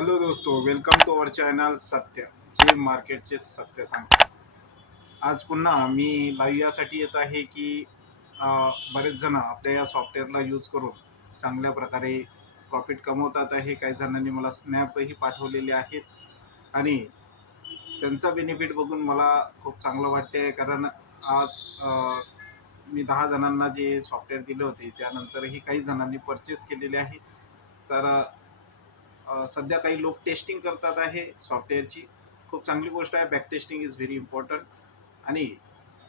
Hello दोस्तो welcome to our channel सत्य जे मार्केटचे सत्य सांगतो आज पुन्हा मी लाईव्ह यासाठी येत आहे की बरेच जण आपल्या या सॉफ्टवेअरला यूज करून चांगल्या प्रकारे प्रॉफिट कमवतात आहे. काही जणांनी मला स्नॅपही पाठवलेले आहेत. आणि त्यांचा बेनिफिट बघून मला खूप चांगलं वाटते आहे कारण आज मी दहा जणांना जे सॉफ्टवेअर दिले होते त्यानंतरही काही जणांनी परचेस केलेले आहे. तर सध्या काही लोक टेस्टिंग करतात आहे सॉफ्टवेअरची खूप चांगली गोष्ट आहे. Back testing is very important आणि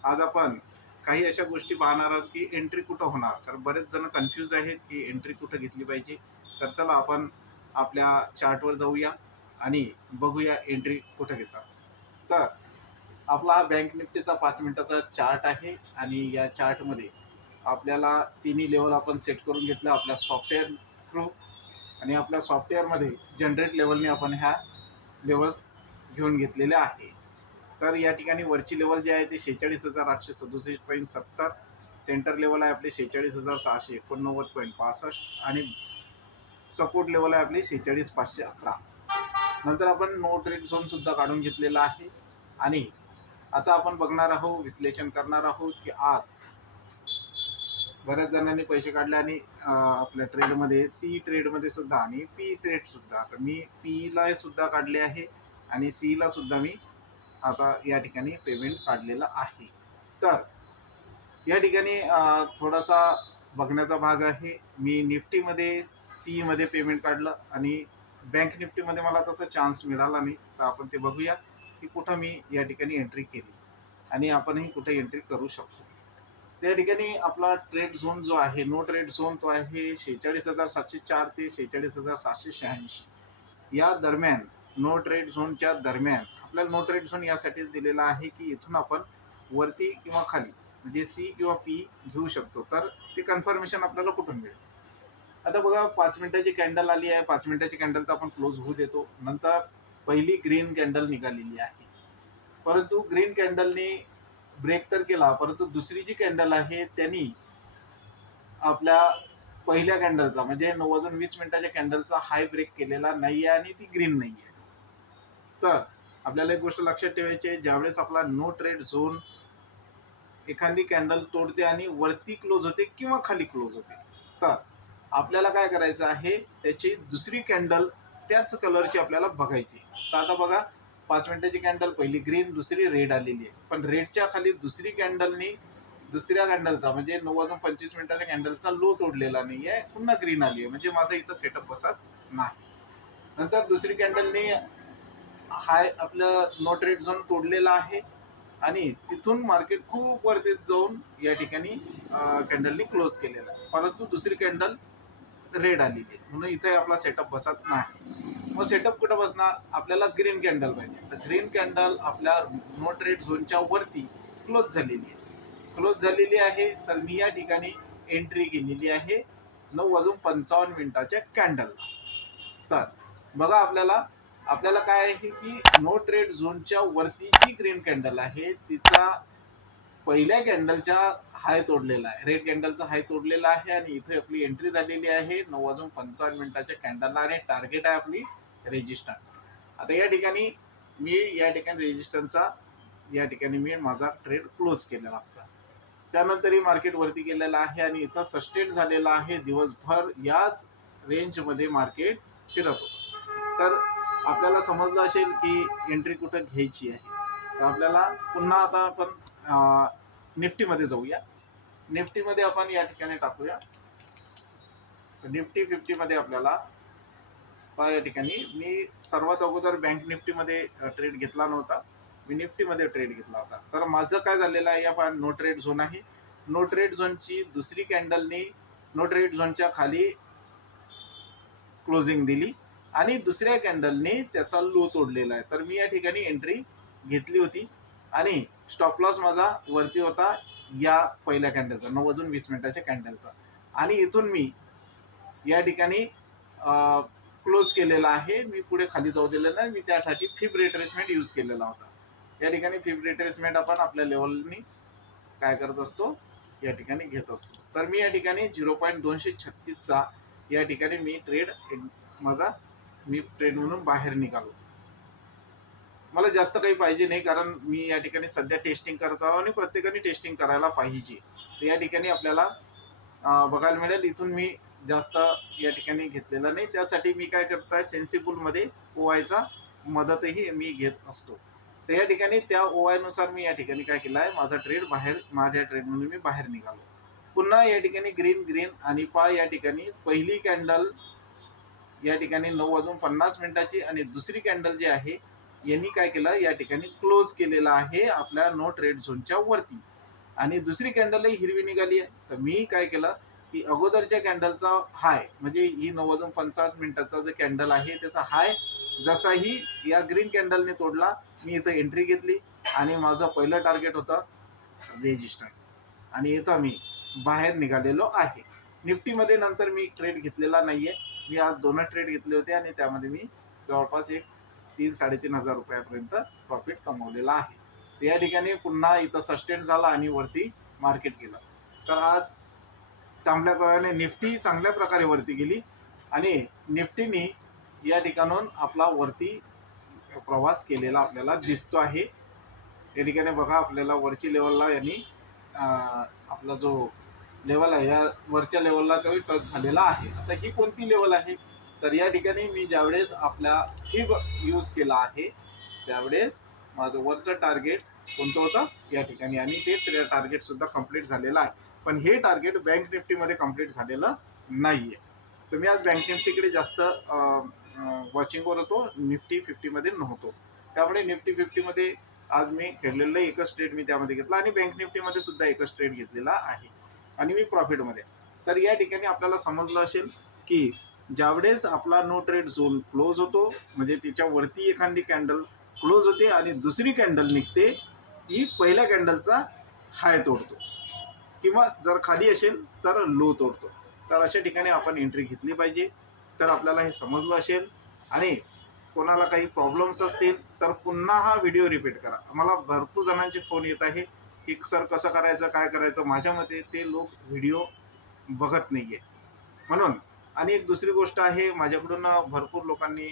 आज आपण काही अशा गोष्टी पाहणार आहोत की एंट्री कुठं होणार. तर बरेच जण कन्फ्यूज आहेत की एंट्री कुठं घेतली पाहिजे. तर चला आपण आपल्या चार्टवर जाऊया आणि बघूया एंट्री कुठं घेतात. तर आपला हा बँक निफ्टीचा पाच मिनटाचा चार्ट आहे आणि या चार्टमध्ये आपल्याला तिन्ही लेवल आपण सेट करून घेतलं आपल्या सॉफ्टवेअर थ्रू आणि आपल्या सॉफ्टवेअरमध्ये जनरेट लेवलने आपण ह्या लेवल्स घेऊन घेतलेल्या आहे. तर या ठिकाणी वरची लेवल जे आहे ते शेहेचाळीस हजार आठशे सदुसष्ट पॉईंट सत्तर. सेंटर लेवल आहे आपले शेहेचाळीस हजार सहाशे एकोणनव्वद पॉईंट पासष्ट. आणि सपोर्ट लेवल आहे आपली शेहेचाळीस पाचशे अकरा. नंतर आपण नो ट्रेड झोनसुद्धा काढून घेतलेला आहे. आणि आता आपण बघणार आहोत विश्लेषण करणार आहोत की आज बऱ्याच जणांनी पैसे काढले आणि आपल्या ट्रेडमध्ये सी ट्रेडमध्ये सुद्धा आणि पी ट्रेड सुद्धा. तर मी पीला सुद्धा काढले आहे आणि सीला सुद्धा मी आता या ठिकाणी पेमेंट काढलेलं आहे. तर या ठिकाणी थोडासा बघण्याचा भाग आहे. मी निफ्टीमध्ये पीमध्ये पेमेंट काढलं आणि बँक निफ्टीमध्ये मला तसा चान्स मिळाला नाही. तर आपण ते बघूया की कुठं मी या ठिकाणी एंट्री केली आणि आपणही कुठे एंट्री करू शकतो. त्या ठिकाणी आपला ट्रेड झोन जो आहे नो ट्रेड झोन तो आहे शेहेचाळीस हजार सातशे चार ते शेहेचाळीस हजार सातशे शहाऐंशी. या दरम्यान नो ट्रेड झोनच्या दरम्यान आपल्याला नो ट्रेड झोन यासाठी दिलेला आहे की इथून आपण वरती किंवा खाली म्हणजे सी किंवा पी घेऊ शकतो. तर ते कन्फर्मेशन आपल्याला कुठून मिळेल? आता बघा पाच मिनिटाची कॅन्डल आली आहे. पाच मिनिटाची कॅन्डल तर आपण क्लोज होऊ देतो. नंतर पहिली ग्रीन कॅन्डल निघालेली आहे. परंतु ग्रीन कॅन्डलने ब्रेक तर केला परंतु दुसरी जी कॅन्डल आहे त्यांनी आपल्या पहिल्या कॅन्डलचा म्हणजे नऊ वाजून वीस मिनिटाच्या कॅन्डलचा हाय ब्रेक केलेला नाही आहे आणि ती ग्रीन नाही आहे तर आपल्याला एक गोष्ट लक्षात ठेवायची आहे ज्यावेळेस आपला नो ट्रेड झोन एखादी कॅन्डल तोडते आणि वरती क्लोज होते किंवा खाली क्लोज होते तर आपल्याला काय करायचं आहे त्याची दुसरी कॅन्डल त्याच कलरची आपल्याला बघायची तर आता बघा पाच मिनिटाची कॅन्डल पहिली ग्रीन दुसरी रेड आलेली आहे. पण रेडच्या खाली दुसरी कॅन्डलनी दुसऱ्या कॅन्डलचा म्हणजे नऊ वाजून पंचवीस मिनिटाच्या कॅन्डलचा लो तोडलेला नाही आहे पुन्हा ग्रीन आली आहे. म्हणजे माझा इथं सेटअप बसत नाही. नंतर दुसरी कॅन्डलनी हाय आपलं नोट रेड झोन तोडलेला आहे. आणि तिथून मार्केट खूप वरती जाऊन या ठिकाणी कॅन्डलनी क्लोज केलेला आहे. परंतु दुसरी कॅन्डल रेड आलेली आहे. म्हणून इथे आपला सेटअप बसत नाही. मग सेटअप कुठं बसणार? आपल्याला ग्रीन कॅन्डल पाहिजे. तर ग्रीन कॅन्डल आपल्या नो ट्रेड झोनच्या वरती क्लोज झालेली आहे. क्लोज झालेली आहे तर मी या ठिकाणी एंट्री केलेली आहे नऊ वाजून पंचावन्न मिनिटाच्या कॅन्डलला तर बघा आपल्याला आपल्याला काय आहे की नो ट्रेड झोनच्या वरती जी ग्रीन कॅन्डल आहे तिचा पहिल्या कॅन्डलच्या हाय तोडलेला आहे. रेड कॅन्डलचा हाय तोडलेला आहे आणि इथे आपली एंट्री झालेली आहे. नऊ वाजून पंचावन्न मिनिटाच्या कॅन्डलला आणि टार्गेट आहे आपली रेजिस्टर आता या ठिकाणी मी या ठिकाणी रेजिस्टरचा या ठिकाणी मी माझा ट्रेड क्लोज केलेला होता. त्यानंतरही मार्केट वरती गेलेला आहे आणि इथं सस्टेन झालेला आहे. दिवसभर याच रेंजमध्ये मार्केट फिरत होतं. तर आपल्याला समजलं असेल की एंट्री कुठं घ्यायची आहे. तर आपल्याला पुन्हा आता आपण निफ्टीमध्ये जाऊया. निफ्टीमध्ये आपण या ठिकाणी टाकूया. तर निफ्टी फिफ्टीमध्ये आपल्याला ठिकाणी. मी सर्वात अगोदर बँक निफ्टीमध्ये ट्रेड घेतला नव्हता. मी निफ्टीमध्ये ट्रेड घेतला होता. तर माझं काय झालेलं आहे या नो ट्रेड झोन आहे. नो ट्रेड झोनची दुसरी कॅन्डलनी नो ट्रेड झोनच्या खाली क्लोजिंग दिली आणि दुसऱ्या कॅन्डलने त्याचा लो तोडलेला आहे. तर मी या ठिकाणी एंट्री घेतली होती आणि स्टॉप लॉस माझा वरती होता या पहिल्या कॅन्डलचा नऊ वाजून वीस मिनिटाच्या कॅन्डलचा आणि इथून मी या ठिकाणी क्लोज केलेला आहे. मी पुढे खाली जाऊ दिलेलं नाही. मी त्यासाठी फिब रिट्रेसमेंट यूज केलेला होता. या ठिकाणी फिब रिट्रेसमेंट आपण आपल्या लेवलनी काय करत असतो? या ठिकाणी घेत असतो. तर मी या ठिकाणी झिरो पॉईंट दोनशे छत्तीसचा या ठिकाणी मी ट्रेड एक माझा मी ट्रेडमधून बाहेर निघालो. मला जास्त काही पाहिजे नाही कारण मी या ठिकाणी सध्या टेस्टिंग करत आहो आणि प्रत्येकाने टेस्टिंग करायला पाहिजे. तर या ठिकाणी आपल्याला बघायला मिळेल. इथून मी जास्त या ठिकाणी घेतलेला नाही. त्यासाठी मी काय करत आहे सेन्सिबलमध्ये ओवायचा मदतही मी घेत असतो. तर या ठिकाणी त्या ओवायनुसार मी या ठिकाणी काय केलं आहे माझा ट्रेड बाहेर माझ्या ट्रेडमधून मी बाहेर निघालो. पुन्हा या ठिकाणी ग्रीन ग्रीन आणि पा या ठिकाणी पहिली कॅन्डल या ठिकाणी नऊ वाजून पन्नास मिनिटाची आणि दुसरी कॅन्डल जी आहे यांनी काय केलं या ठिकाणी क्लोज केलेला आहे आपल्या नो ट्रेड झोनच्या वरती. आणि दुसरी कॅन्डलही हिरवी निघाली आहे. तर मी काय केलं की अगोदरच्या कॅन्डलचा हाय म्हणजे ही नऊ वाजून पंचावन्न मिनिटाचा जो कॅन्डल आहे त्याचा हाय जसाही या ग्रीन कॅन्डलने तोडला मी इथं एंट्री घेतली आणि माझं पहिलं टार्गेट होतं रेजिस्टर आणि इथं मी बाहेर निघालेलो आहे. निफ्टीमध्ये नंतर मी ट्रेड घेतलेला नाही आहे मी आज दोन ट्रेड घेतले होते आणि त्यामध्ये मी जवळपास एक तीन साडेतीन हजार रुपयापर्यंत प्रॉफिट कमवलेला आहे. तर या ठिकाणी पुन्हा इथं सस्टेन झाला आणि वरती मार्केट गेलं. तर आज चांगल्या प्रकारे निफ्टी चांगल्या प्रकारे वरती गेली आणि निफ्टीने या ठिकाणून आपला वरती प्रवास केलेला आपल्याला दिसतो आहे. या ठिकाणी बघा आपल्याला वरची लेवलला यांनी आपला जो लेवल आहे या वरच्या लेवलला तरी टच झालेला आहे. आता ही कोणती लेवल आहे? तर या ठिकाणी मी ज्यावेळेस आपल्या हिब यूज केला आहे त्यावेळेस माझं वरचं टार्गेट कोणतं होतं? या ठिकाणी. आणि ते टार्गेट सुद्धा कंप्लीट झालेलं आहे. पण हे टार्गेट बँक निफ्टीमध्ये कंप्लीट झालेलं नाही आहे तुम्ही आज बँक निफ्टीकडे जास्त वॉचिंगवर होतो. निफ्टी फिफ्टीमध्ये नव्हतो. त्यामुळे निफ्टी फिफ्टीमध्ये आज मी खेळलेलं एकच ट्रेड मी त्यामध्ये घेतला आणि बँक निफ्टीमध्ये सुद्धा एकच ट्रेड घेतलेला आहे. आणि मी प्रॉफिटमध्ये तर या ठिकाणी आपल्याला समजलं असेल की ज्यावेळेस आपला नो ट्रेड झोन क्लोज होतो म्हणजे तिच्यावरती एखादी कॅन्डल क्लोज होते आणि दुसरी कॅन्डल निघते ती पहिल्या कॅन्डलचा हाय तोडतो. किंवा जर खाली असेल तर लो तोडतो. तर अशा ठिकाणी आपण एंट्री घेतली पाहिजे. तर आपल्याला हे समजलं असेल. आणि कोणाला काही प्रॉब्लेम्स असतील तर पुन्हा हा व्हिडिओ रिपीट करा. मला भरपूर जणांचे फोन येत आहे की सर कसं करायचं? काय करायचं? माझ्या मते ते लोक व्हिडिओ बघत नाही आहे म्हणून आणि एक दुसरी गोष्ट आहे माझ्याकडून भरपूर लोकांनी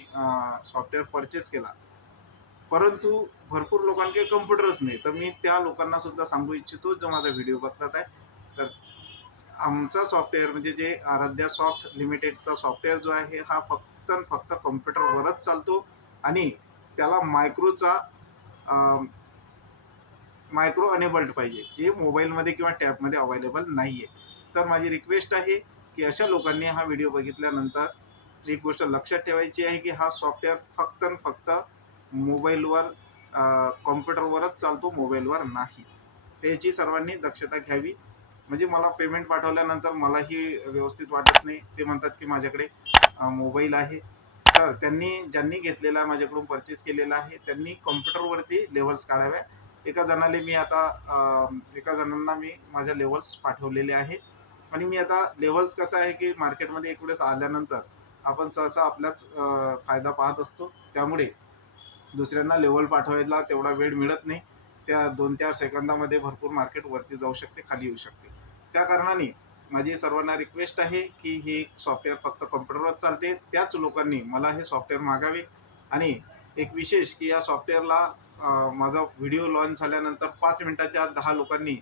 सॉफ्टवेअर परचेस केला. परंतु भरपूर लोकांकडे कम्प्युटरच नाही. तर मी त्या लोकांना सुद्धा सांगू इच्छितो जो माझा व्हिडिओ बघतात आहे. तर आमचा सॉफ्टवेअर म्हणजे जे आराध्या सॉफ्ट लिमिटेडचा सॉफ्टवेअर जो आहे हा फक्त फक्त कम्प्युटरवरच चालतो. आणि त्याला मायक्रोचा मायक्रो अनेबल्ड पाहिजे. जे मोबाईलमध्ये किंवा टॅबमध्ये अवेलेबल नाही आहे तर माझी रिक्वेस्ट आहे की अशा लोकांनी हा व्हिडिओ बघितल्यानंतर एक गोष्ट लक्षात ठेवायची आहे की हा सॉफ्टवेअर फक्त आणि फक्त मोबाईलवर कॉम्प्युटरवरच चालतो मोबाईलवर नाही. त्याची सर्वांनी दक्षता घ्यावी. म्हणजे मला पेमेंट पाठवल्यानंतर मलाही व्यवस्थित वाटत नाही. ते म्हणतात की माझ्याकडे मोबाईल आहे. तर त्यांनी ज्यांनी घेतलेला माझ्याकडून परचेस केलेला आहे त्यांनी कॉम्प्युटरवरती लेवल्स काढाव्या. एका जणाले मी आता एका जणांना मी माझ्या लेवल्स पाठवलेले आहे आणि मी आता लेवल्स कसं आहे की मार्केटमध्ये एक वेळेस आल्यानंतर आपण सहसा आपलाच फायदा पाहत असतो. त्यामुळे दुसऱ्यांना लेवल पाठवायला तेवढा वेळ मिळत नाही. त्या दोन चार सेकंदामध्ये भरपूर मार्केट वरती जाऊ शकते खाली येऊ शकते. त्या कारणाने माझी सर्वांना रिक्वेस्ट आहे की हे सॉफ्टवेअर फक्त कम्प्युटरवर चालते त्याच लोकांनी मला हे सॉफ्टवेअर मागावे. आणि एक विशेष की या सॉफ्टवेअरला माझा व्हिडिओ लॉन्च झाल्यानंतर पाच मिनटाच्या आत दहा लोकांनी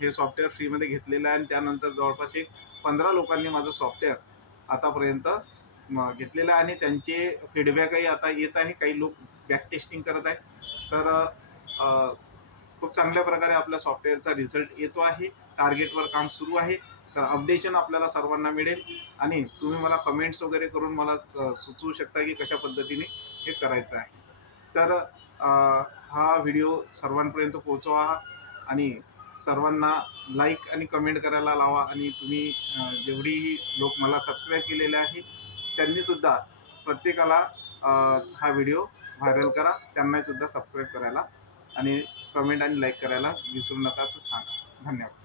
हे सॉफ्टवेअर फ्रीमध्ये घेतलेलं आहे. आणि त्यानंतर जवळपास एक पंधरा लोकांनी माझं सॉफ्टवेअर आतापर्यंत घेतलेलं आहे आणि त्यांचे फीडबॅकही आता येत आहे. काही लोक बॅक टेस्टिंग करत आहे तर खूप चांगल्या प्रकारे आपल्या सॉफ्टवेअरचा रिझल्ट येतो आहे. टार्गेटवर काम सुरू आहे. तर अपडेशन आपल्याला सर्वांना मिळेल. आणि तुम्ही मला कमेंट्स वगैरे करून मला सुचवू शकता की कशा पद्धतीने हे करायचं आहे. तर हा व्हिडिओ सर्वांपर्यंत पोहोचवा आणि सर्वांना लाईक आणि कमेंट करायला लावा. आणि तुम्ही जेवढीही लोक मला सबस्क्राईब केलेले आहे त्यांनीसुद्धा प्रत्येकाला हा व्हिडिओ व्हायरल करा. त्यांनासुद्धा सबस्क्राईब करायला आणि कमेंट आणि लाईक करायला विसरू नका असं सांगा. धन्यवाद.